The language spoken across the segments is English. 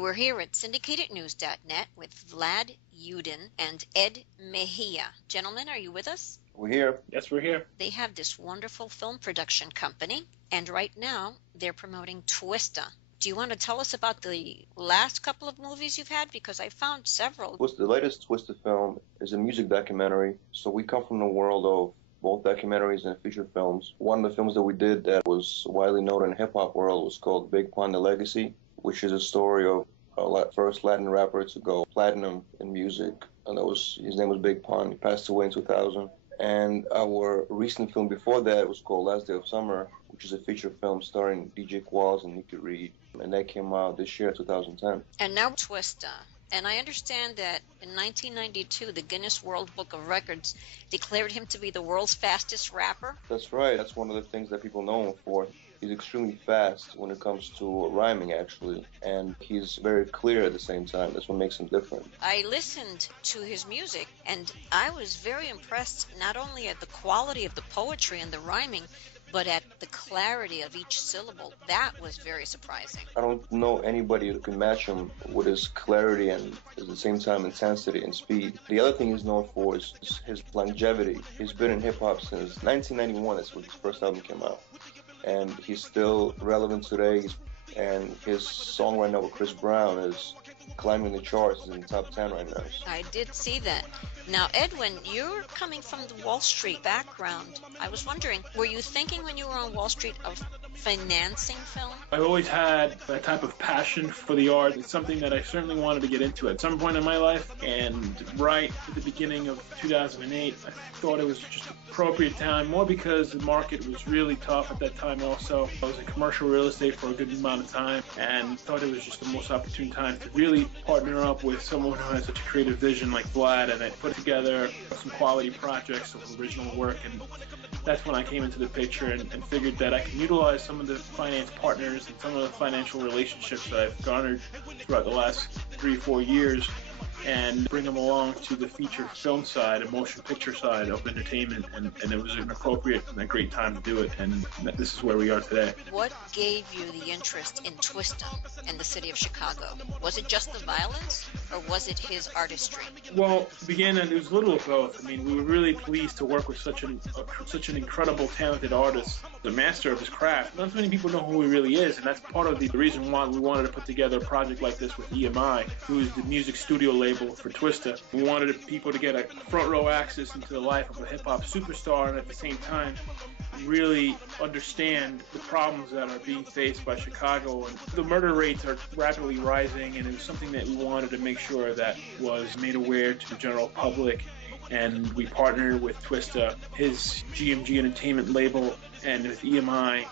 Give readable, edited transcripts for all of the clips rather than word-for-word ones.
We're here at syndicatednews.net with Vlad, Yudin, and Ed Mejia. Gentlemen, are you with us? We're here. Yes, we're here. They have this wonderful film production company, and right now they're promoting Twista. Do you want to tell us about the last couple of movies you've had? Because I found several. The latest Twista film is a music documentary. So we come from the world of both documentaries and feature films. One of the films that we did that was widely known in the hip-hop world was called Big Pun: The Legacy, which is a story of first Latin rapper to go platinum in music. And his name was Big Pun. He passed away in 2000. And our recent film before that was called Last Day of Summer, which is a feature film starring DJ Qualls and Nikki Reed. And that came out this year, 2010. And now Twista. And I understand that in 1992, the Guinness World Book of Records declared him to be the world's fastest rapper. That's right. That's one of the things that people know him for. He's extremely fast when it comes to rhyming, actually, and he's very clear at the same time. That's what makes him different. I listened to his music, and I was very impressed not only at the quality of the poetry and the rhyming, but at the clarity of each syllable. That was very surprising. I don't know anybody who can match him with his clarity and at the same time intensity and speed. The other thing he's known for is his longevity. He's been in hip-hop since 1991. That's when his first album came out. And he's still relevant today. And his song right now with Chris Brown is climbing the charts. He's in the top 10 right now. I did see that. Now, Edwin, you're coming from the Wall Street background. I was wondering, were you thinking when you were on Wall Street of financing film? I've always had that type of passion for the art. It's something that I certainly wanted to get into at some point in my life. And right at the beginning of 2008, I thought it was just appropriate time, more because the market was really tough at that time also. I was in commercial real estate for a good amount of time and thought it was just the most opportune time to really partner up with someone who has such a creative vision like Vlad, and I put together some quality projects of original work, and that's when I came into the picture and figured that I can utilize some of the finance partners and some of the financial relationships that I've garnered throughout the last 3-4 years and bring them along to the feature film side and motion picture side of entertainment, and it was an appropriate and a great time to do it, and this is where we are today. What gave you the interest in Twista and the city of Chicago? Was it just the violence, or was it his artistry? Well, it was a little of both. I mean, we were really pleased to work with such an incredible, talented artist, the master of his craft. Not many people know who he really is, and that's part of the reason why we wanted to put together a project like this with EMI, who is the music studio label for Twista. We wanted people to get a front row access into the life of a hip-hop superstar, and at the same time really understand the problems that are being faced by Chicago. And the murder rates are rapidly rising, and it was something that we wanted to make sure that was made aware to the general public. And we partnered with Twista, his GMG Entertainment label, and with EMI,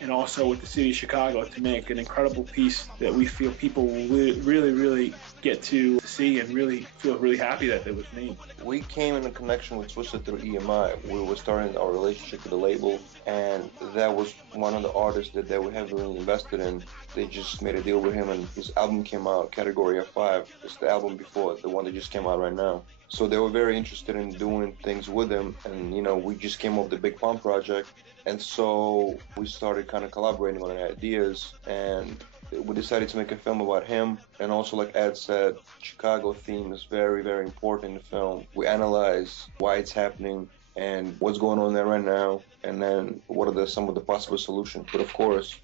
and also with the city of Chicago, to make an incredible piece that we feel people will really get to see and really feel really happy that it was made. We came in a connection with Twista through EMI. We were starting our relationship with the label, and that was one of the artists that they were heavily invested in. They just made a deal with him, and his album came out, Category F5. It's the album before, the one that just came out right now. So they were very interested in doing things with him, and we just came up with the Big Pun project. And so we started kind of collaborating on ideas, and we decided to make a film about him. And also, like Ed said, Chicago theme is very, very important in the film. We analyze why it's happening and what's going on there right now, and then what are some of the possible solutions. But of course,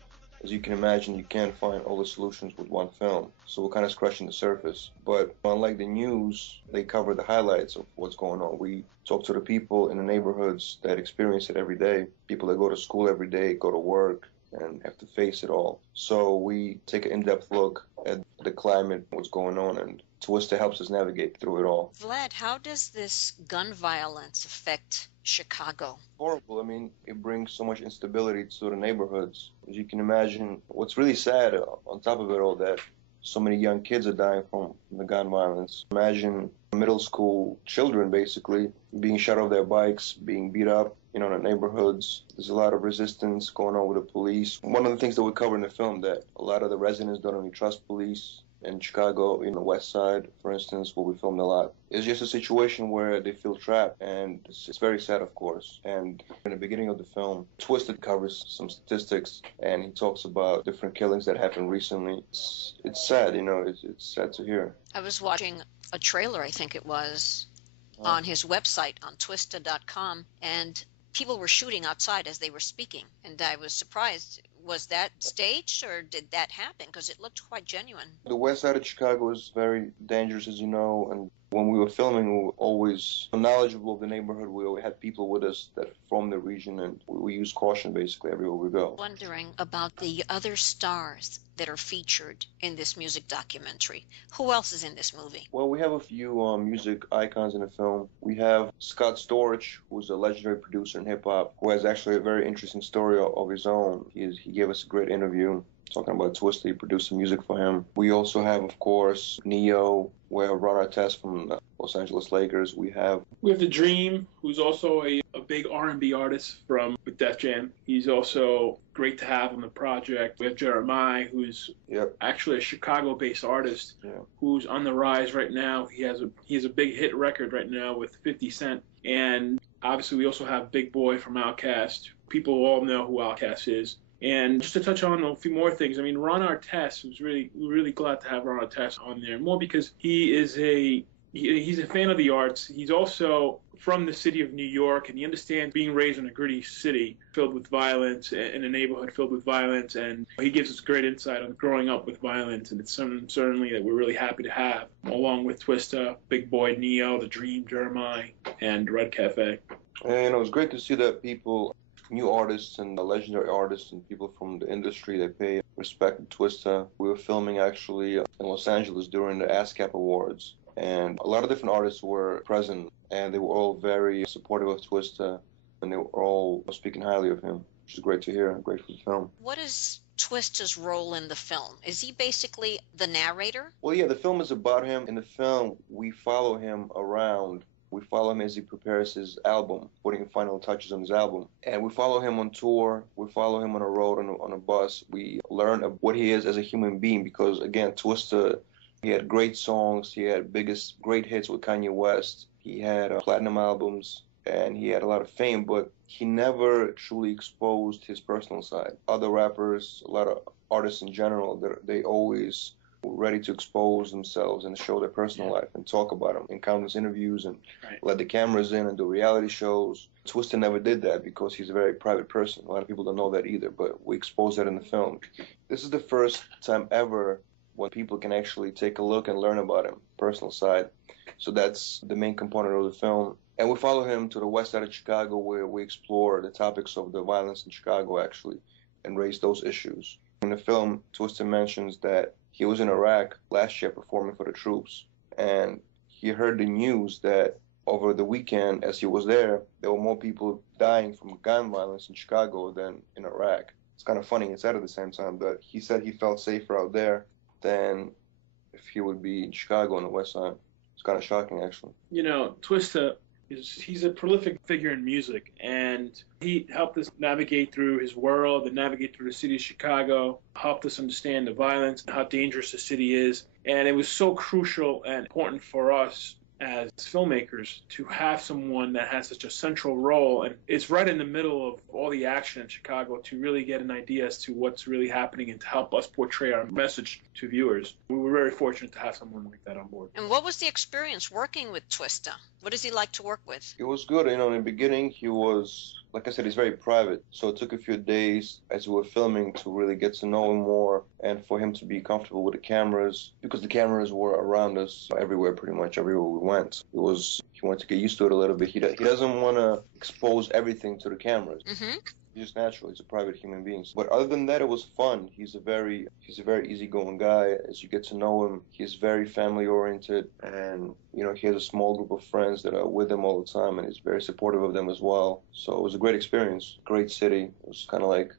as you can imagine, you can't find all the solutions with one film. So we're kind of scratching the surface. But unlike the news, they cover the highlights of what's going on. We talk to the people in the neighborhoods that experience it every day, people that go to school every day, go to work, and have to face it all. So we take an in-depth look at the climate, what's going on, and Twista helps us navigate through it all. Vlad, how does this gun violence affect Chicago? Horrible. I mean, it brings so much instability to the neighborhoods. As you can imagine, what's really sad on top of it all, that so many young kids are dying from the gun violence. Imagine middle school children basically being shot off their bikes, being beat up, in the neighborhoods. There's a lot of resistance going on with the police. One of the things that we cover in the film, that a lot of the residents don't really trust police. In Chicago, in the West Side, for instance, where we filmed a lot, it's just a situation where they feel trapped, and it's very sad, of course. And in the beginning of the film, Twista covers some statistics, and he talks about different killings that happened recently. It's sad, it's sad to hear. I was watching a trailer, I think it was, on his website on twista.com, and people were shooting outside as they were speaking, and I was surprised. Was that staged, or did that happen? Because it looked quite genuine. The West Side of Chicago is very dangerous, as you know, and when we were filming, we were always knowledgeable of the neighborhood. We always had people with us that from the region, and we use caution basically everywhere we go. Wondering about the other stars that are featured in this music documentary. Who else is in this movie? Well, we have a few music icons in the film. We have Scott Storch, who's a legendary producer in hip-hop, who has actually a very interesting story of his own. He gave us a great interview talking about Twista. He produced some music for him. We also have, of course, Neo. We have Ron Artest from the Los Angeles Lakers. We have The Dream, who's also a big R&B artist from with Def Jam. He's also great to have on the project. We have Jeremiah, who's actually a Chicago-based artist who's on the rise right now. He has a big hit record right now with 50 Cent. And obviously we also have Big Boy from Outkast. People all know who Outkast is. And just to touch on a few more things, I mean, Ron Artest was really glad to have Ron Artest on there, more because he's a fan of the arts. He's also from the city of New York, and he understands being raised in a gritty city filled with violence, in a neighborhood filled with violence, and he gives us great insight on growing up with violence, and it's something certainly that we're really happy to have, along with Twista, Big Boy, Neo, The Dream, Jeremiah, and Red Cafe. And it was great to see that people, new artists and legendary artists and people from the industry, they pay respect to Twista. We were filming actually in Los Angeles during the ASCAP Awards, and a lot of different artists were present, and they were all very supportive of Twista, and they were all speaking highly of him, which is great to hear and great for the film. What is Twista's role in the film? Is he basically the narrator? Well, yeah, the film is about him. In the film, we follow him around. We follow him as he prepares his album, putting final touches on his album. And we follow him on tour. We follow him on a road, on a bus. We learn of what he is as a human being because, again, Twista, he had great songs. He had great hits with Kanye West. He had platinum albums, and he had a lot of fame, but he never truly exposed his personal side. Other rappers, a lot of artists in general, they always ready to expose themselves and show their personal life and talk about them in countless interviews and let the cameras in and do reality shows. Twista never did that because he's a very private person. A lot of people don't know that either, but we expose that in the film. This is the first time ever when people can actually take a look and learn about him, personal side. So that's the main component of the film. And we follow him to the west side of Chicago, where we explore the topics of the violence in Chicago, actually, and raise those issues. In the film, Twista mentions that he was in Iraq last year performing for the troops, and he heard the news that over the weekend, as he was there were more people dying from gun violence in Chicago than in Iraq. It's kind of funny and sad at the same time, but he said he felt safer out there than if he would be in Chicago on the west side. It's kind of shocking, actually. Twista, he's a prolific figure in music, and he helped us navigate through his world and navigate through the city of Chicago, helped us understand the violence and how dangerous the city is. And it was so crucial and important for us as filmmakers to have someone that has such a central role, and it's right in the middle of all the action in Chicago, to really get an idea as to what's really happening and to help us portray our message to viewers. We were very fortunate to have someone like that on board. And what was the experience working with Twista? What does he like to work with? It was good. In the beginning, he was, like I said, he's very private. So it took a few days as we were filming to really get to know him more and for him to be comfortable with the cameras, because the cameras were around us everywhere, pretty much everywhere we went. He wanted to get used to it a little bit. He doesn't want to expose everything to the cameras. Mm-hmm. He's just natural. He's a private human being. But other than that, it was fun. He's a very easygoing guy. As you get to know him, he's very family oriented, and he has a small group of friends that are with him all the time, and he's very supportive of them as well. So it was a great experience. Great city. It was kind of like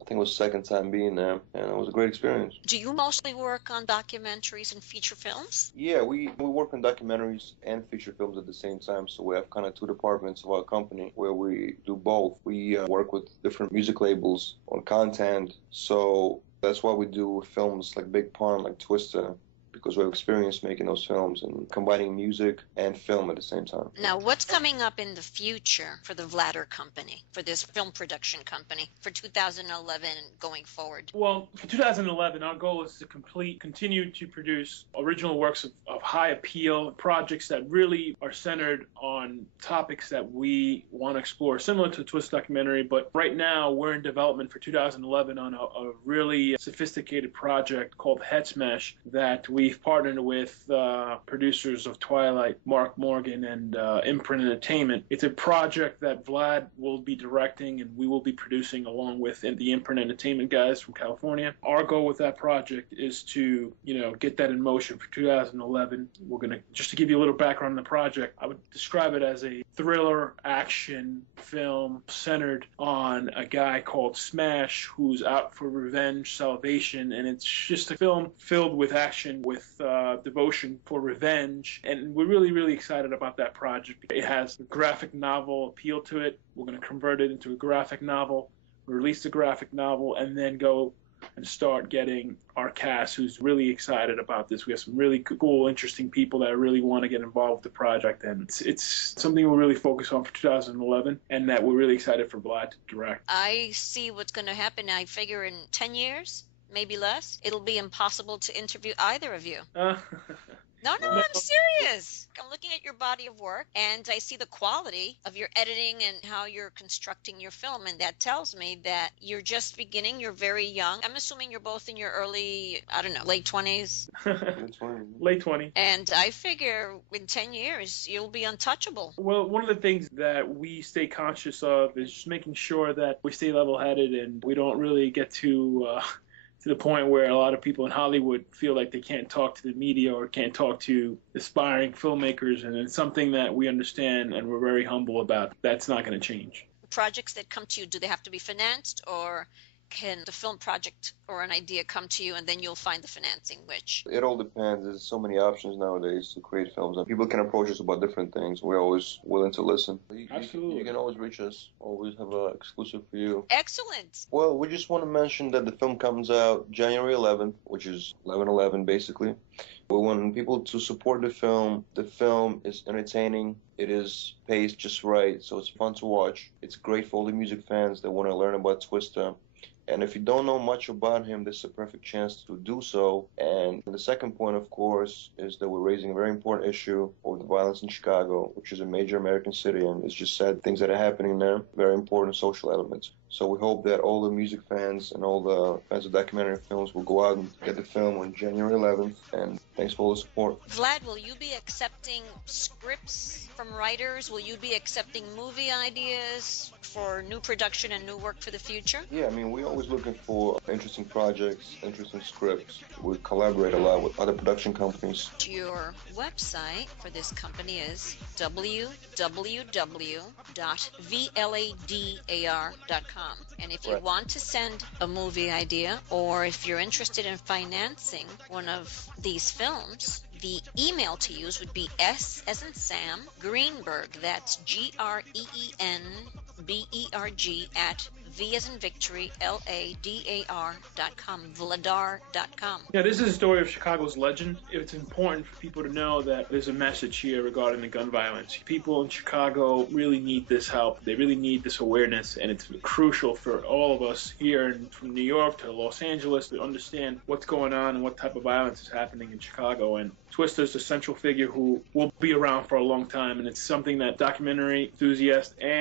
I think it was second time being there, and it was a great experience. Do you mostly work on documentaries and feature films? Yeah, we work on documentaries and feature films at the same time, so we have kind of two departments of our company where we do both. We work with different music labels on content, so that's why we do films like Big Pun, like Twista, because we have experience making those films and combining music and film at the same time. Now, what's coming up in the future for the Vladder Company, for this film production company, for 2011 and going forward? Well, for 2011, our goal is to continue to produce original works of high appeal, projects that really are centered on topics that we want to explore, similar to the Twist documentary. But right now, we're in development for 2011 on a really sophisticated project called Head Smash that we've partnered with producers of Twilight, Mark Morgan, and Imprint Entertainment. It's a project that Vlad will be directing and we will be producing along with the Imprint Entertainment guys from California. Our goal with that project is to, get that in motion for 2011. We're going to, just to give you a little background on the project, I would describe it as a thriller action film centered on a guy called Smash who's out for revenge, salvation, and it's just a film filled with action, with devotion for revenge, and we're really, really excited about that project. It has a graphic novel appeal to it. We're going to convert it into a graphic novel, release the graphic novel, and then go and start getting our cast who's really excited about this. We have some really cool, interesting people that really want to get involved with the project, and it's something we're really focused on for 2011 and that we're really excited for Vlad to direct. I see what's going to happen. I figure in 10 years, maybe less, it'll be impossible to interview either of you. No, I'm serious. I'm looking at your body of work, and I see the quality of your editing and how you're constructing your film, and that tells me that you're just beginning. You're very young. I'm assuming you're both in your early, late 20s. Late 20s. And I figure in 10 years, you'll be untouchable. Well, one of the things that we stay conscious of is just making sure that we stay level-headed and we don't really get to the point where a lot of people in Hollywood feel like they can't talk to the media or can't talk to aspiring filmmakers, and it's something that we understand and we're very humble about. That's not going to change. Projects that come to you, do they have to be financed, or can the film project or an idea come to you and then you'll find the financing? Which? It all depends. There's so many options nowadays to create films, and people can approach us about different things. We're always willing to listen. Absolutely. You can always reach us. Always have an exclusive for you. Excellent. Well, we just want to mention that the film comes out January 11th, which is 11/11 basically. We want people to support the film. The film is entertaining. It is paced just right, so it's fun to watch. It's great for all the music fans that want to learn about Twista. And if you don't know much about him, this is a perfect chance to do so. And the second point, of course, is that we're raising a very important issue of the violence in Chicago, which is a major American city, and it's just sad things that are happening there, very important social elements. So we hope that all the music fans and all the fans of documentary films will go out and get the film on January 11th. And thanks for all the support. Vlad, will you be accepting scripts from writers? Will you be accepting movie ideas for new production and new work for the future? Yeah, we're always looking for interesting projects, interesting scripts. We collaborate a lot with other production companies. Your website for this company is www.vladar.com. And if you want to send a movie idea, or if you're interested in financing one of these films, the email to use would be S as in Sam Greenberg. That's GREENBERG at V as in Victory, LADAR.com, Vladar.com. Yeah, this is a story of Chicago's legend. It's important for people to know that there's a message here regarding the gun violence. People in Chicago really need this help. They really need this awareness, and it's crucial for all of us here from New York to Los Angeles to understand what's going on and what type of violence is happening in Chicago. And Twista is a central figure who will be around for a long time, and it's something that documentary enthusiasts and